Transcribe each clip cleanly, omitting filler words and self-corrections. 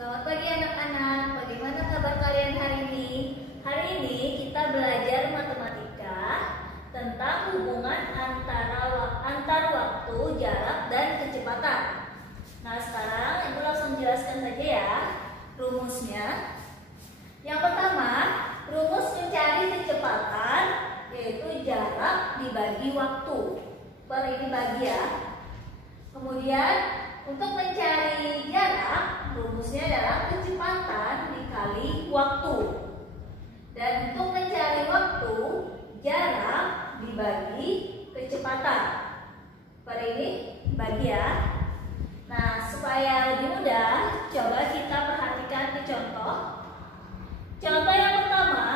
Selamat pagi anak-anak, bagaimana kabar kalian hari ini? Hari ini kita belajar matematika tentang hubungan antar waktu, jarak, dan kecepatan. Nah sekarang Ibu langsung jelaskan saja ya rumusnya. Yang pertama, rumus mencari kecepatan yaitu jarak dibagi waktu. Per ini bagi ya. Kemudian untuk mencari jarak, rumusnya adalah kecepatan dikali waktu. Dan untuk mencari waktu, jarak dibagi kecepatan. Per ini bagi ya. Nah, supaya lebih mudah, coba kita perhatikan di contoh. Contoh yang pertama,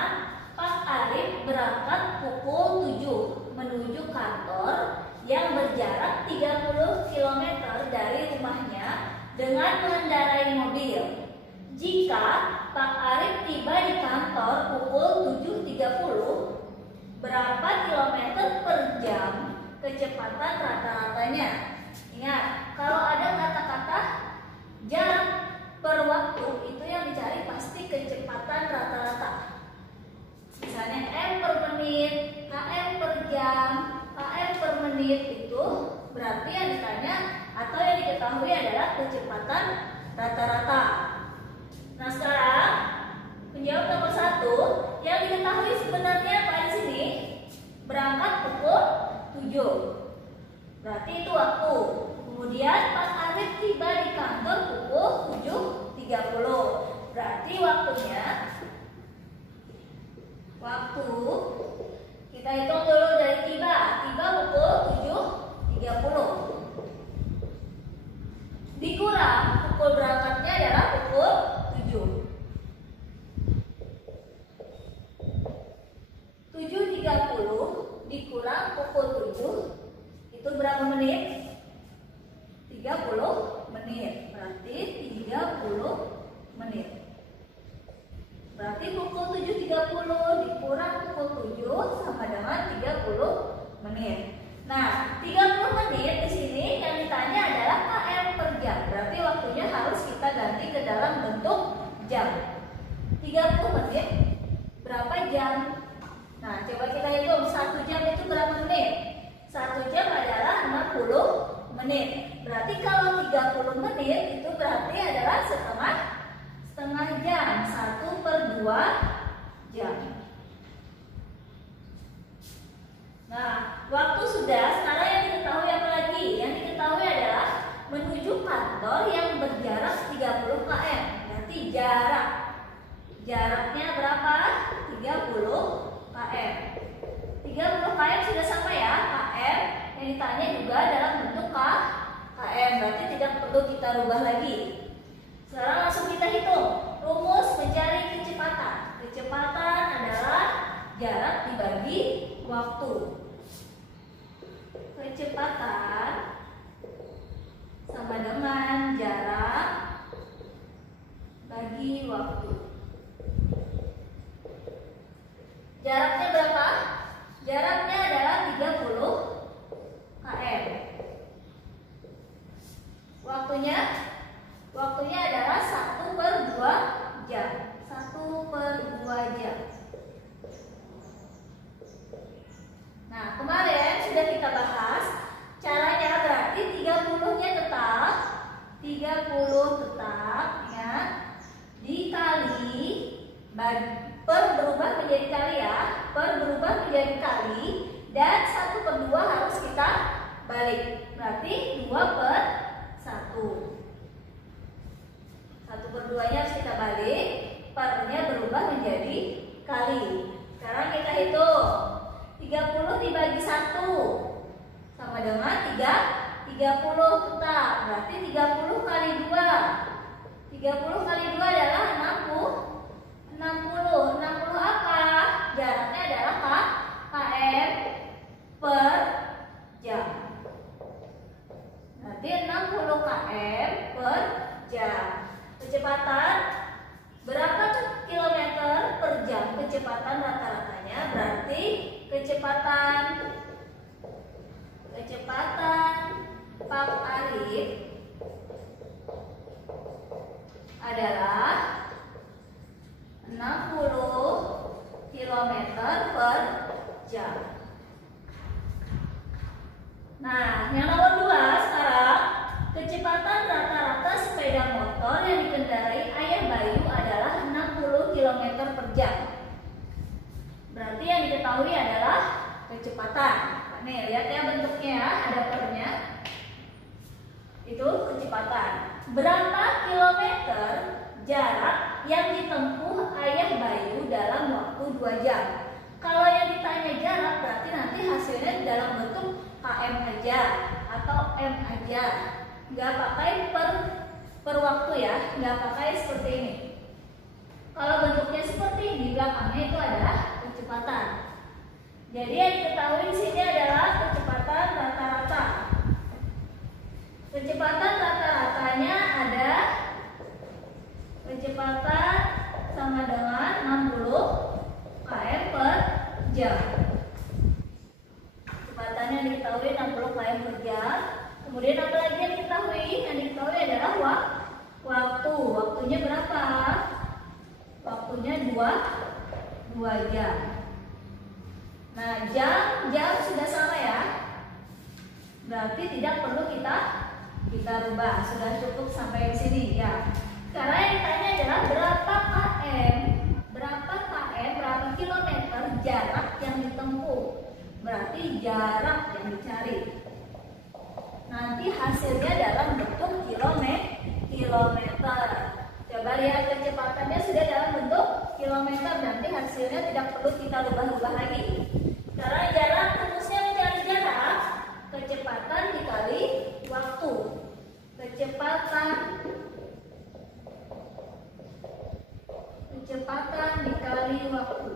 Pak Arif berangkat pukul 7 menuju kantor yang berjarak 30 km dari rumahnya dengan mengendarai mobil. Jika Pak Arif tiba di kantor pukul 7.30, berapa kilometer per jam kecepatan rata-ratanya? Ingat, kalau ada kata-kata jarak per waktu, itu yang dicari pasti kecepatan rata-rata. Misalnya M per menit, km per jam, km per menit, itu berarti yang ditanya atau yang diketahui adalah kecepatan rata-rata. Nah sekarang menjawab nomor 1, yang diketahui sebenarnya apa di sini? Berangkat pukul 7, berarti itu waktu. Kemudian Pak Arif tiba di kantor pukul 7.30, berarti waktunya. Waktu kita hitung dulu dari tiba pukul 7.30 dikurang pukul berangkatnya adalah pukul 7.30 dikurang pukul 7 itu berapa menit? 30 menit. Berarti 30 menit. Berarti pukul 7.30 dikurang pukul 7 sama dengan 30 menit. Nah, 30 menit di sini yang ditanya adalah km per jam. Berarti waktunya harus kita ganti ke dalam bentuk jam. 30 menit berapa jam? Nah, coba kita hitung 1 jam itu berapa menit? 1 jam adalah 60 menit. Berarti kalau 30 menit itu berarti adalah setengah jam, 1/2 jam. Nah, waktu sudah, sekarang yang diketahui apa lagi? Yang diketahui adalah menuju kantor yang berjarak 30 km. Berarti jaraknya berapa? 30 km. 30 km sudah sampai ya, km. Yang ditanya juga dalam bentuk km. Berarti tidak perlu kita rubah lagi. Sekarang langsung kita hitung rumus mencari kecepatan. Kecepatan adalah jarak dibagi waktu. Kecepatan sama dengan jarak bagi waktu. Jaraknya berapa? Jaraknya adalah 30 km. Waktunya adalah 1/2 jam. 1/2 jam. Nah, kemarin sudah kita bahas caranya, berarti 30-nya tetap. 30 tetap ya. Dikali per berubah menjadi kali ya. Per berubah menjadi kali dan 1/2 harus kita balik. Berarti 2/1. 1/2-nya harus kita balik, pernya berubah menjadi kali. Sekarang kita hitung 30 dibagi 1 sama dengan 30 tetap. Berarti 30 kali 2. 30 kali 2 adalah 60. 60 apa? Jaraknya adalah km per jam. Berarti 60 km per jam. Kecepatan berapa kilometer per jam? Kecepatan rata-ratanya berarti kecepatan Pak Arif adalah 60 km per jam. Nah, yang nomor 2 sekarang, kecepatan rata-rata sepeda motor yang dikendarai Ayah Bayu adalah 60 km per jam. Berarti yang diketahui adalah kecepatan. Nih, lihat ya bentuknya ya, ada pernya. Itu kecepatan. Berapa kilometer jarak yang ditempuh Ayah Bayu dalam waktu 2 jam? Kalau yang ditanya jarak berarti nanti hasilnya dalam bentuk km aja atau m aja, nggak pakai per waktu ya, nggak pakai seperti ini. Kalau bentuknya seperti ini, belakangnya itu adalah kecepatan. Jadi yang diketahui di sini adalah kecepatan rata-rata. Kecepatan rata-ratanya ada kecepatan sama dengan 60 km per jam. Kecepatannya diketahui 60 km per jam. Kemudian apa lagi yang diketahui? Yang diketahui adalah waktu. Waktunya berapa? Waktunya 2 jam. Nah, jam sudah sama ya. Berarti tidak perlu kita rubah. Sudah cukup sampai di sini ya. Sekarang yang ditanya adalah berapa kilometer jarak yang ditempuh. Berarti jarak yang dicari. Nanti hasilnya dalam bentuk kilometer. Coba lihat kecepatannya sudah dalam bentuk kilometer. Nanti hasilnya tidak perlu kita rubah-rubah lagi. Sekarang jarak, rumusnya mencari jarak. Kecepatan dikali waktu. Kecepatan dikali waktu.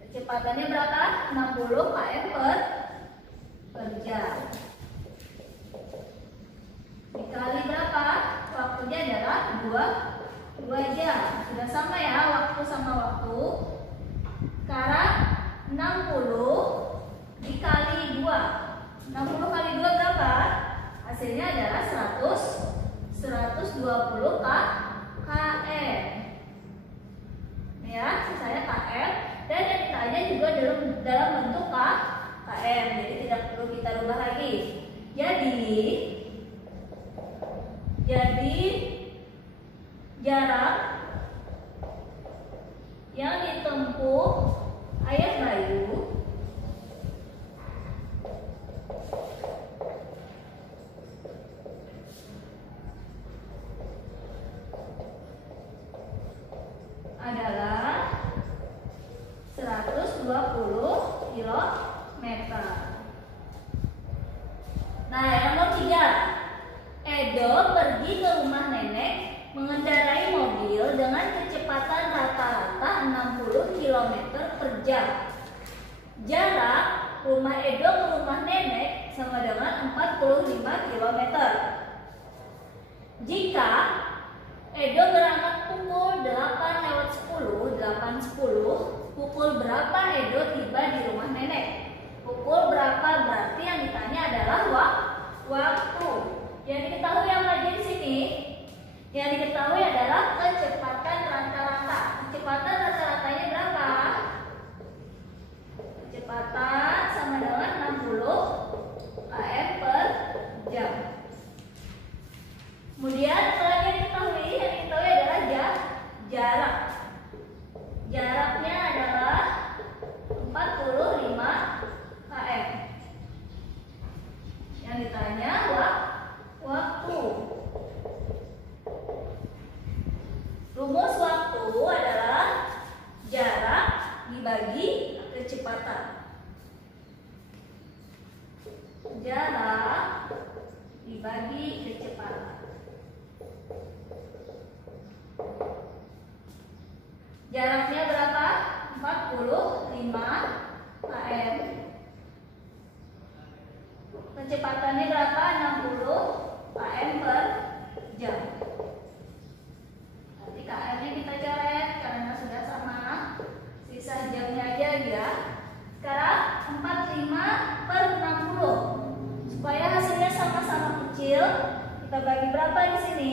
Kecepatannya berapa? 60 km per jam. Dikali berapa? Waktunya adalah 2 jam. Sudah sama ya, waktu sama waktu. Sekarang 60 dikali 2. 60 kali 2 berapa? Hasilnya adalah 120 km. Ya, saya km. Dan yang ditanya juga dalam bentuk km. Jadi tidak perlu kita rubah lagi. Jadi jarak yang ditempuh Ayah Bayu adalah 120 km. Nah, yang nomor 3, Edo pergi ke rumah nenek mengendarai mobil dengan kecepatan rata-rata 60 km per jam. Jarak rumah Edo ke rumah nenek sama dengan 45 km. Jika Edo berangkat pukul 8:10, pukul berapa Edo tiba di rumah nenek? Pukul berapa? Berarti yang ditanya adalah waktu. Yang diketahui apa aja di sini? Yang diketahui adalah kecepatan rata-rata. Kecepatan rata-ratanya berapa? Kecepatan sama dengan 60 km per jam. Kemudian yang diketahui adalah jarak. Jaraknya adalah 45 km. Yang ditanya waktu. Rumus waktu adalah jarak dibagi kecepatan. Jarak dibagi kecepatan. Jaraknya berapa? 45 km. Kecepatannya berapa? 60 km per jam. Nanti km-nya kita coret karena sudah sama. Sisa jamnya aja ya. Sekarang 45 per 60. Supaya hasilnya sama-sama kecil, kita Kita bagi berapa di sini?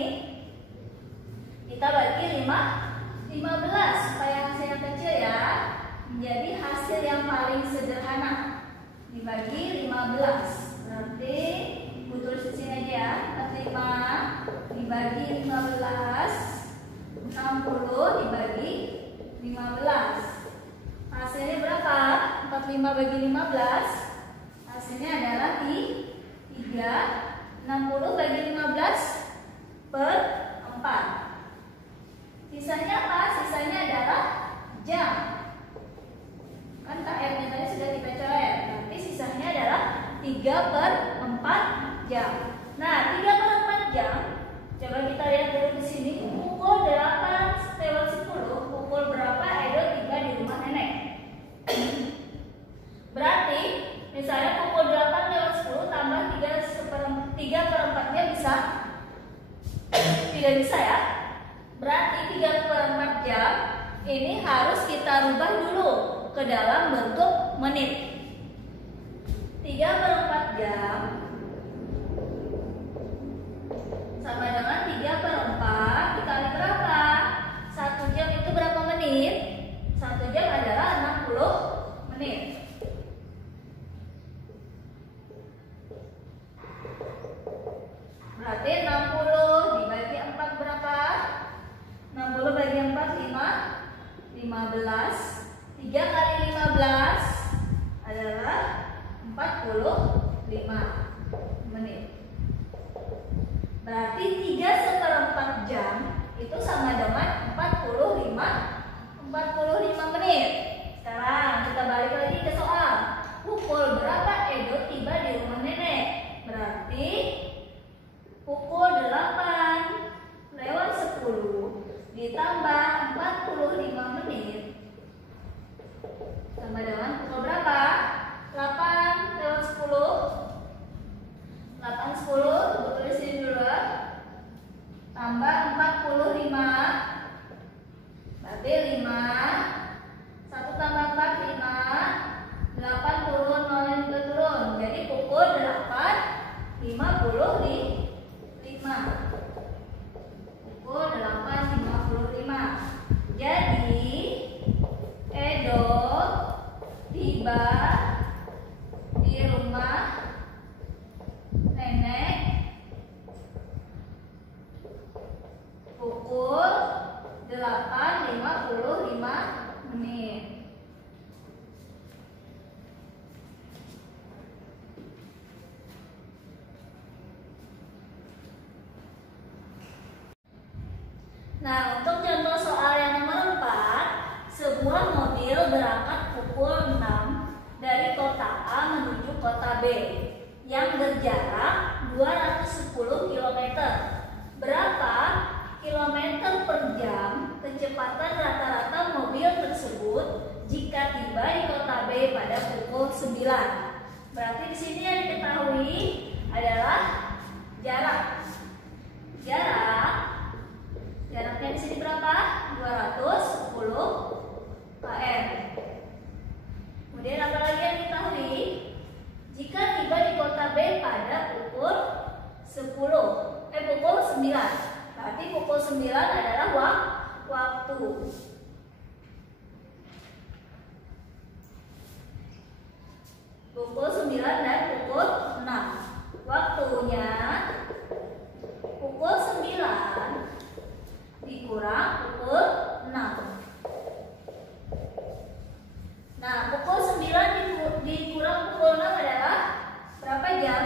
Kita bagi 15 supaya hasilnya kecil ya. Menjadi hasil yang paling sederhana. Dibagi 15. Berarti Bu tulis di sini aja ya. 45 dibagi 15. 60 dibagi 15. Hasilnya berapa? 45 bagi 15. Hasilnya adalah 3. 60 bagi 15 per 4. Sisanya apa? Sisanya adalah jam. Kan KM-nya tadi sudah kita coret. Berarti sisanya adalah 3 per 4 jam. Nah, 3 per 4 jam. Coba kita lihat dulu di sini. Pukul 8:10. Pukul berapa Edo tiba di rumah nenek? Berarti misalnya pukul 8:10 tambah 3 per 4-nya bisa? Tidak bisa ya. Berarti 3 per 4 jam ini harus kita rubah dulu ke dalam bentuk menit. 3 per 4 jam sama dengan 3 per 4 dikali berapa? 1 jam itu berapa menit? 1 jam adalah 60 menit. Berarti 60 dibagi 4 berapa? 60 bagi 4 15. 3 kali 15 adalah 45 menit. Berarti 3/4 jam itu sama dengan 45 menit. Sekarang kita balik lagi ke soal. Pukul berapa Edo tiba di rumah nenek? Berarti pukul 8:10 ditambah 45 menit sama dengan pukul berapa? 8:10. 8:10 Ibu tulisin dulu. Tambah 45. Berarti 5. 1 tambah 4 5. 8 turun 0 yang juga turun. Jadi pukul 8:55. Pukul 8:55. Jadi Edo tiba di rumah nenek pukul 8:55 menit. Nah, untuk contoh soal yang nomor 4, sebuah mobil berangkat pukul 6 dari kota A menuju kota B yang berjarak 210 km. Berapa kilometer per jam kecepatan rata-rata mobil tersebut jika tiba di kota B pada pukul 9? Berarti di sini yang diketahui adalah jarak. Jaraknya di sini berapa? 210 km. Kemudian apa lagi yang diketahui? Jika tiba di kota B pada pukul 9. Berarti pukul 9 adalah waktu. Pukul 9 dan pukul 6. Waktunya pukul 9 dikurang pukul 6. Nah, pukul 9 dikurang pukul 6 adalah berapa jam?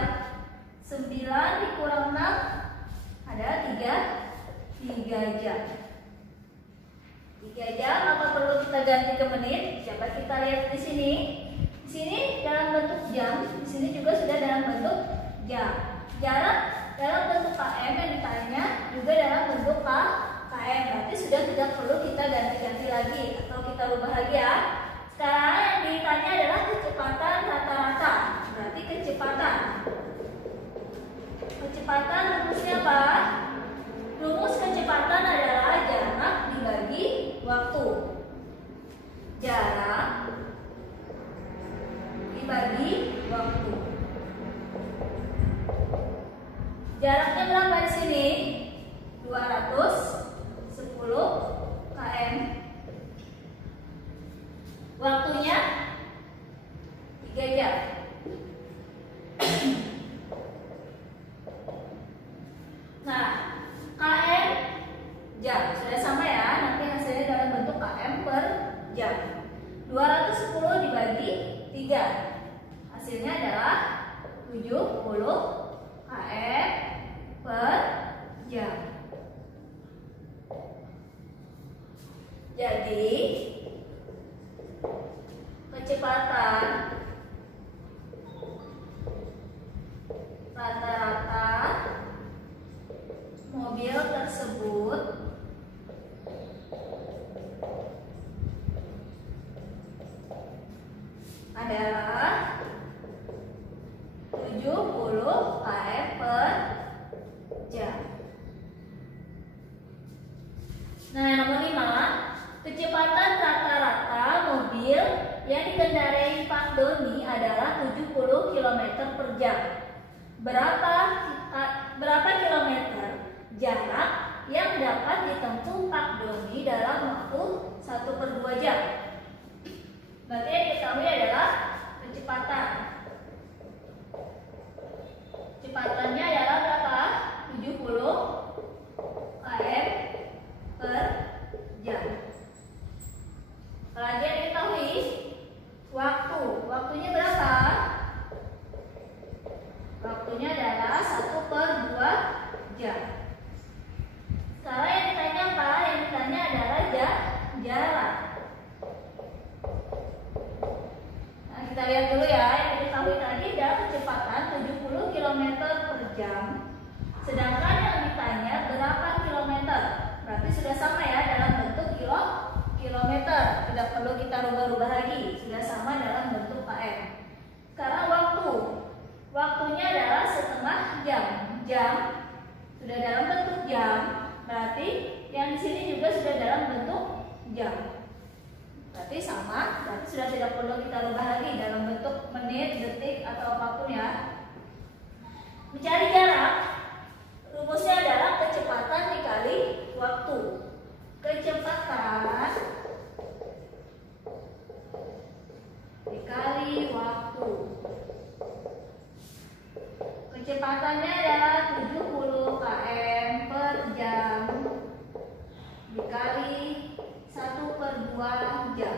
9 dikurang 6 ada 3 jam. 3 jam apa perlu kita ganti ke menit? Coba kita lihat di sini. Di sini dalam bentuk jam, di sini juga sudah dalam bentuk jam. Jarak dalam bentuk km yang ditanya juga dalam bentuk km. Berarti sudah tidak perlu kita ganti-ganti lagi atau kita ubah lagi ya. Sekarang yang ditanya adalah kecepatan rata-rata. Berarti kecepatan rumusnya apa? Rumus kecepatan adalah jarak dibagi waktu. Jarak dibagi waktu. Jaraknya berapa di sini? Jadi kecepatan rata-rata mobil tersebut adalah 70 km per jam. Nah, nomor 5, kecepatan rata-rata mobil yang dikendarai Pak Doni adalah 70 km per jam. Berapa kilometer jarak yang dapat ditempuh Pak Doni dalam waktu 1/2 jam? Berarti yang diketahui adalah kecepatan. Kecepatannya adalah berapa? 70 km per jam. Apalagi yang diketahui waktu. Waktunya berapa? Waktunya adalah 1/2 jam. Sekarang yang ditanya apa? Yang ditanya adalah jarak. Nah, kita lihat dulu ya. Yang diketahui tadi adalah kecepatan 70 km per jam. Sedangkan yang ditanya berapa kilometer? Berarti sudah sama ya dalam bentuk kilometer. Tidak perlu kita rubah-rubah lagi. Sudah sama dalam bentuk km. Sekarang waktu. Waktunya adalah setengah jam. Jam sudah dalam bentuk jam. Berarti yang di sini juga sudah dalam bentuk jam. Berarti sama. Berarti sudah tidak perlu kita rubah lagi dalam bentuk menit, detik atau apapun ya. Mencari jarak, rumusnya adalah kecepatan dikali waktu. Kecepatan dikali waktu. Kecepatannya adalah 70 km per jam dikali 1/2 jam.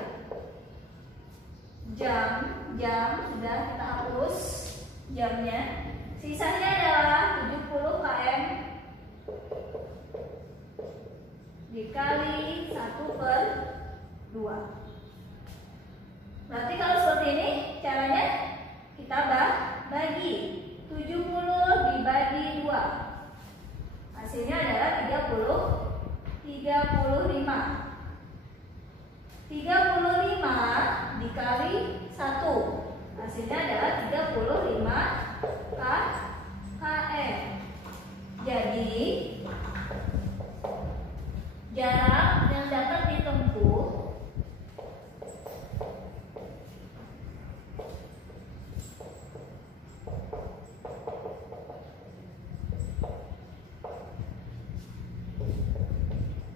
Jam sudah kita hapus jamnya. Sisanya adalah 70 km dikali 1/2. Berarti kalau seperti ini caranya kita bagi 70 dibagi 2. Hasilnya adalah 35. 35 dikali 1. Hasilnya adalah 35 km. Jadi jarak yang dapat ditempuh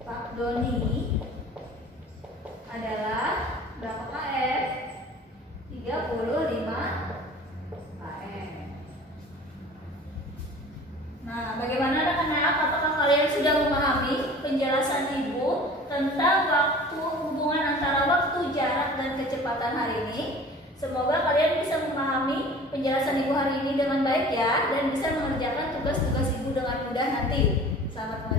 Pak Doni adalah berapa km? 35 km. Nah, bagaimana anak-anak? Apakah kalian sudah memahami penjelasan Ibu tentang hubungan antara waktu, jarak, dan kecepatan hari ini? Semoga kalian bisa memahami penjelasan Ibu hari ini dengan baik ya, dan bisa mengerjakan tugas-tugas Ibu dengan mudah nanti. Selamat mengerjakan.